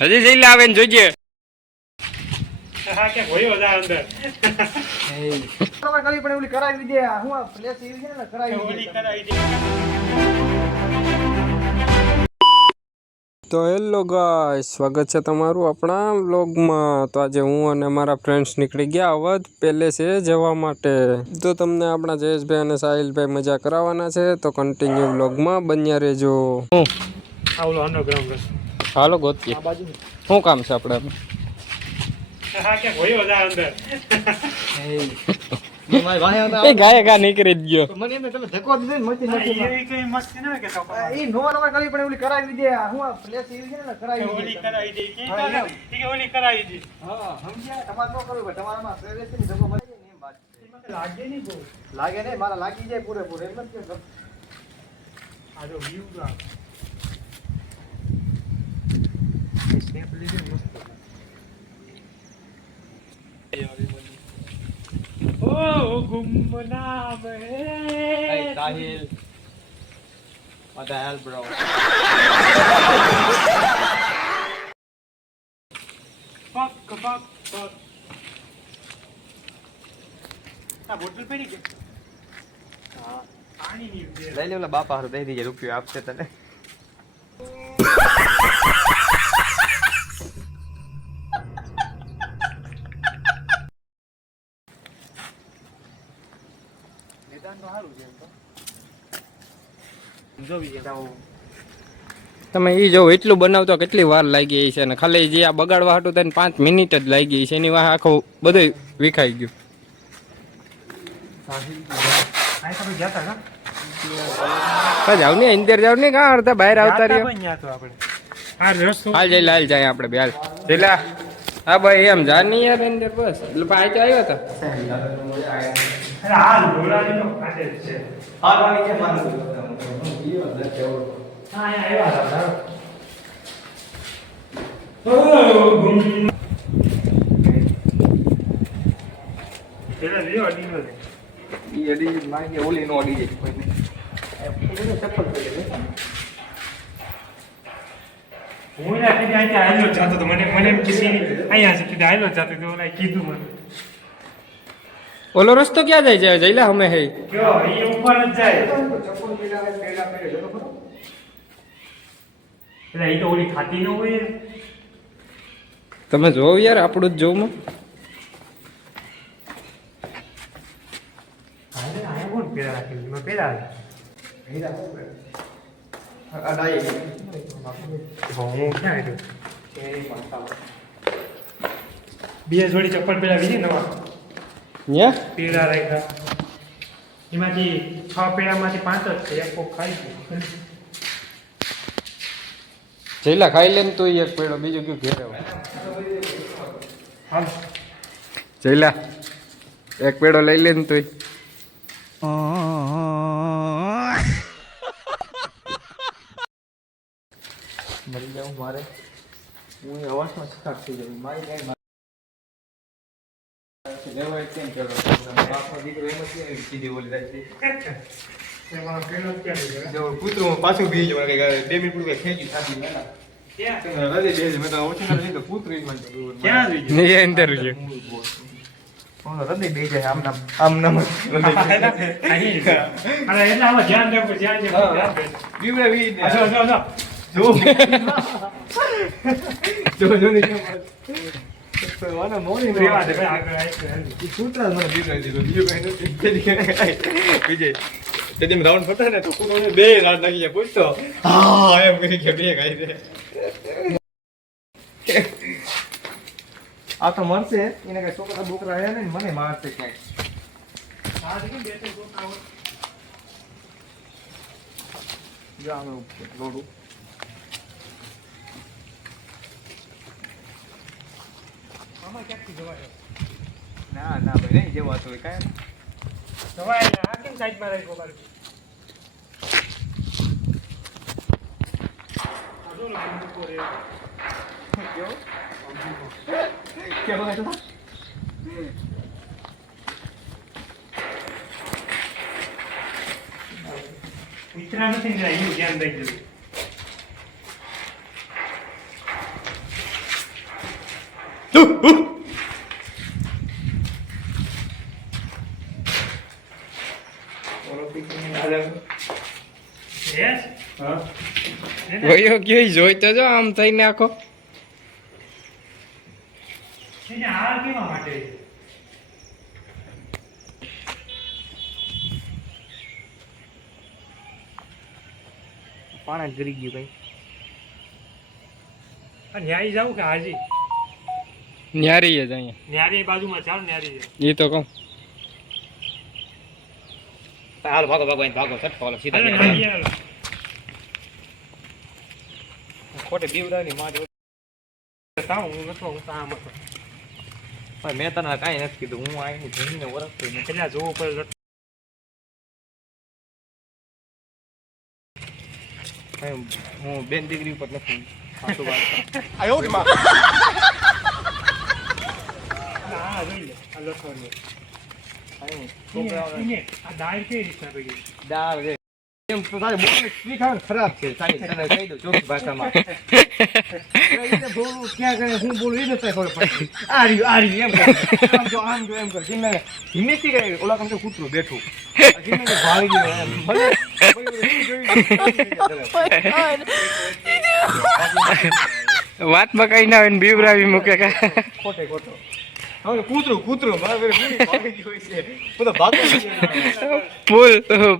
હજી જઈ લાવે ને જોજે. હા કે ગોયો જા અંદર તમે કરી પણ ઓલી કરાવી દે હું આ પ્લેસ એવી છે ને કરાવી ઓલી કરાવી દે. તો હેલો ગાઈસ, સ્વાગત છે તમારું આપણા વ્લોગમાં. તો આજે હું અને મારા ફ્રેન્ડ્સ નીકળી ગયા અવધ પેલેસે જવા માટે. તો તમને આપણા જયેશભાઈ અને સાહિલભાઈ મજા કરાવવાના છે, તો કન્ટિન્યુ વ્લોગમાં બન્યા રહેજો. આવલો અંડરગ્રાઉન્ડ રસ હાલો ગોતીએ. આ બાજુ શું કામ છે આપણે? હા કે ગોયો જા અંદર ગાય ગા નીકળી જ ગયો. મને એમ તમે ધક્કો દીધો ને મસ્તી નથી એવી કઈ મસ્તી ન હોય કે તો ઈ નો તમે કરી પણ ઓલી કરાવી દે હું આ પ્લેસ એવી છે ને કરાવી ઓલી દે કરાવી દે કે ઓલી કરાવી દે. હા સમજ્યા તમારે નો કરવું ભાઈ તમારામાં પ્રેવેશ ની ધક્કો મળી જાય ને એમ વાત છે. લાગે નહીં બહુ. લાગે ને મારા લાગી જાય પૂરેપૂરો એમ જ કે આ જો વ્યૂ જો સ્નેપ લીધી મસ્ત. ઓ ગુમનામ હે. Hey Sahil, what the hell bro? ફક આ બોટલ પડી કે હા પાણી ની દે. લઈ લે ઓલા બાપા હારું દઈ દીજે રૂપિયો આપશે તને. તમે એ જો એટલું બનાવતો કેટલી વાર લાગી છે, ને ખાલી જે આ બગાડવા હતું તેને 5 મિનિટ જ લાગી છે. એની વાહ આખું બધું વિખાઈ ગયું. આ તમે જતા કા જાવ ને અંદર જાવ ને કાં અડધા બહાર આવતા રહ્યો. અહીંયા તો આપણે આ રસ્તો હાલ જઈ હાલ જાય આપણે બે હાલ પેલા. હા ભાઈ એમ જા નહીં યાર અંદર બસ એટલે પાંચ આવ્યો હતા. અરે હાલ બોલાની તો કાઢે જ છે. હા ભાઈ કે માનું હા અહીંયા આવ્યા હતા. ઓ ગુમ પેલા લ્યો અડીનો છે. ઈ અડી મારી ઓલી નો અડી જાય કોઈને. ચપ્પલ પહેરી લે. હું ને કીધું અહીંયા આવેલો જાતો તો મને એમ કીધી અહીંયા છે કીધું આવેલો જાતો તો ઓલા કીધું મને ઓલો રસ્તો ક્યાં જાય છે જઈલા અમે હે કયો એ ઉપર જ જાય. ચપ્પલ પહેલા પહેરે જો ખરો. એટલે એ તો ઓલી ખાતી ન હોય. તમે જોવ યાર આપણું જ જોવું. આયા કોણ પેલા રાખી મેં પેલા હીરા કો પહેરે. આ ડાઈ હું ક્યાં આવ્યો એ પાછા. બે જોડી ચપ્પલ પેલા વીજે નવા ન્યા પીળા રાખ્યા. એમાંથી 6 પીળામાંથી 5 જ છે. એક કોક ખાઈ ગયું. જઈલા ખાઈ લે ને તો એક પેડો બીજું કયું ઘેરે હાલ જઈલા એક પેડો લઈ લે ને તોય. મરી જાઉં મારે હું એ અવાજમાં સ્ટાર્ટ થઈ જાઉં મારી કઈ લેવાય કેમ કરો બાપનો દીકરો એમ જ કે સીધી બોલી જાય છે. એમાં પેલો ક્યાં ગયો જો કૂતરું પાછું બી જવા કે 2 મિનિટ પૂરું ખેંચી થાકી મેલા ક્યાં હૃદય બેસે મેં તો ઓછી નથી તો કૂતરું જ મને ક્યાં જોઈ ગયો એ અંદર છે. હૃદય બે જાય આમ નામ અહીં અરે એટલે આમાં ધ્યાન રાખો ધ્યાન રાખો બીવડે વી જો જો જો જો જો જો ને તો વાના મોની રેવા દે ભાઈ આગળ આવી ઈ કૂતરા મને બીવડાવી દીધો બીજું કઈ નથી. વિજય તેમ રાઉન્ડ ફરતા ને તો કૂતરો બે રાઉન્ડ નાખી જાય પૂછતો હા એમ કહી કે બે ખાઈ દે. આ તો મરશે એને કઈ છોકરા બોકરા આવ્યા ને મને મારશે ક્યાંય. આ દેખો બે તો આવો જામ લોડું આમાં ક્યાંથી જવાય ના ના ભાઈ નહીં જવાતું હોય કાંઈ. જવાય ને આ કેમ સાઈડમાં રાખ્યો બાર આ જો ને બંદૂકો રે કેવો કેવો હતો મિત્ર નથી ને એનું ધ્યાન રાખજો. યસ હા વયો ગયો જોઈ તો જો આમ થઈને આખો એને હાર કેવા માટે પાણા ગરી ગયું કઈ આ ન્યારી જાવું કે હાજી ન્યારી જ અહીંયા ન્યારી બાજુમાં ચાલ ન્યારી એ તો કહું હાલો ભાગો ભાગો ભાગો સટ ફોલો અરે સીધા ન્યારી હાલો. ખોટે દીવડાની માં જો તાવ હું નતો હું તો આમ હતો પણ મેં તને કાંઈ નથી કીધું હું આવીને જમીને ઓળખતો નથી એટલે જોવું પડે હું બેન દીકરી ઉપર નથી સાચું વાત હા જોઈ લે આ લખવાનું આ દાળ કઈ રીતના પડી દાળ રે એમ તો તારે બોલને શીખાવ ખરાબ છે સાહેબ તને કહી દઉં ચોખ્ખી ભાષામાં એ રીતે બોલવું ક્યાં કરે હું બોલું એ નથી ખબર પડતી આ રહ્યું એમ કર આમ જો એમ કર ધીમે ધીમેથી કહે ઓલા કામ તો કૂતરું બેઠું ધીમે ભાળી ગયો એમ ભલે વાતમાં કઈ ના હોય ને બીવરાવી મૂકે કા ખોટે ખોટો હવે કૂતરું બરાબર ભાગી ગયું છે બધો ભાગો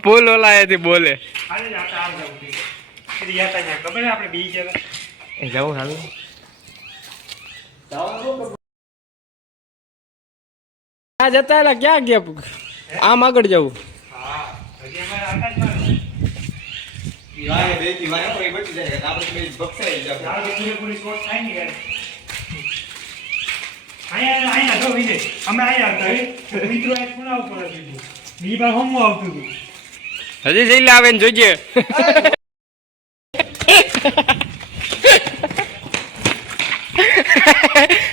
પુલ ઓલાએથી બોલે હાલે જ આપણે આમ જવું જોઈએ. એટલે યાદ આવી જાય. ખબર છે આપણે બી ગયા એ જાઉં હાલ આ જતા એલા ક્યાં ગયા આમ આગળ જવું હા હજી અમારે આટા જ મારો વાય બેટી વાય આપણે બચી જાય આપણે બે બક્ષાઈ જાય ચાલો તો પૂરી સ્કોર થાય ને યાર અહીંયા જો વિજય અમે અહીંયા હતા મિત્રો એક ખૂણા ઉપર હતું બી બા હોમો આવતું હતું હજી જઈ આવે ને જોજે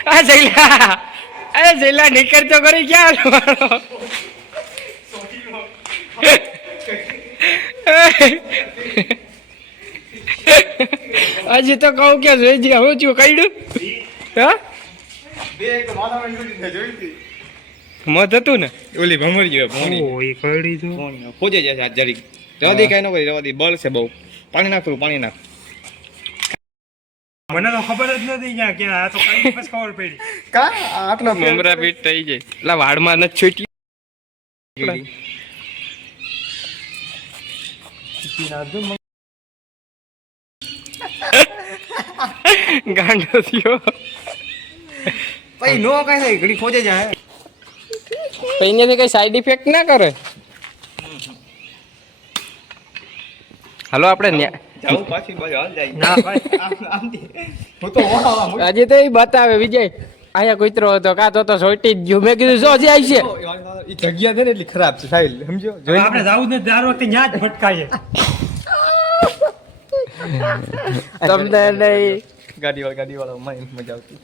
આ જઈલા અરે જઈલા નીકળ તો કરી ક્યાં હજી તો કહું કે જોઈ હું છું કઈડું હા બે એક માથામાં જોઈ જોઈતી મત હતું ને ઓલી ભમરી ગયો ભમરી ઓ એ કડી તો ખોજે જશે આજ જરીક રવા દે કાંઈ ન કરી રવા દે બળ છે બહુ પાણી નાખ થોડું પાણી નાખ મને તો ખબર જ નથી ક્યાં કે આ તો કઈ બસ ખબર પડી કા આટલો મમરા બીટ થઈ જાય એટલે વાડમાં નથી છૂટી ગાંડો થયો પછી નો કાંઈ થાય ઘડી ખોજે જાય અહીંયાથી કઈ સાઈડ ઇફેક્ટ ના કરે હાલો આપણે જાઉં પાછી બાજુ હાલ જાય ના ભાઈ આમથી હું તો વાહ આજે તો એ બતાવે વિજય અહીંયા કૂતરો હતો કાં તો સોટી જ ગયો મેં કીધું જો હજી આવી છે એ જગ્યા છે ને એટલી ખરાબ છે સાહેબ સમજો જોઈ આપણે જાવું ને દર વખતે ન્યા જ ભટકાઈએ તમને નહીં ગાડી વાળા મજા આવતી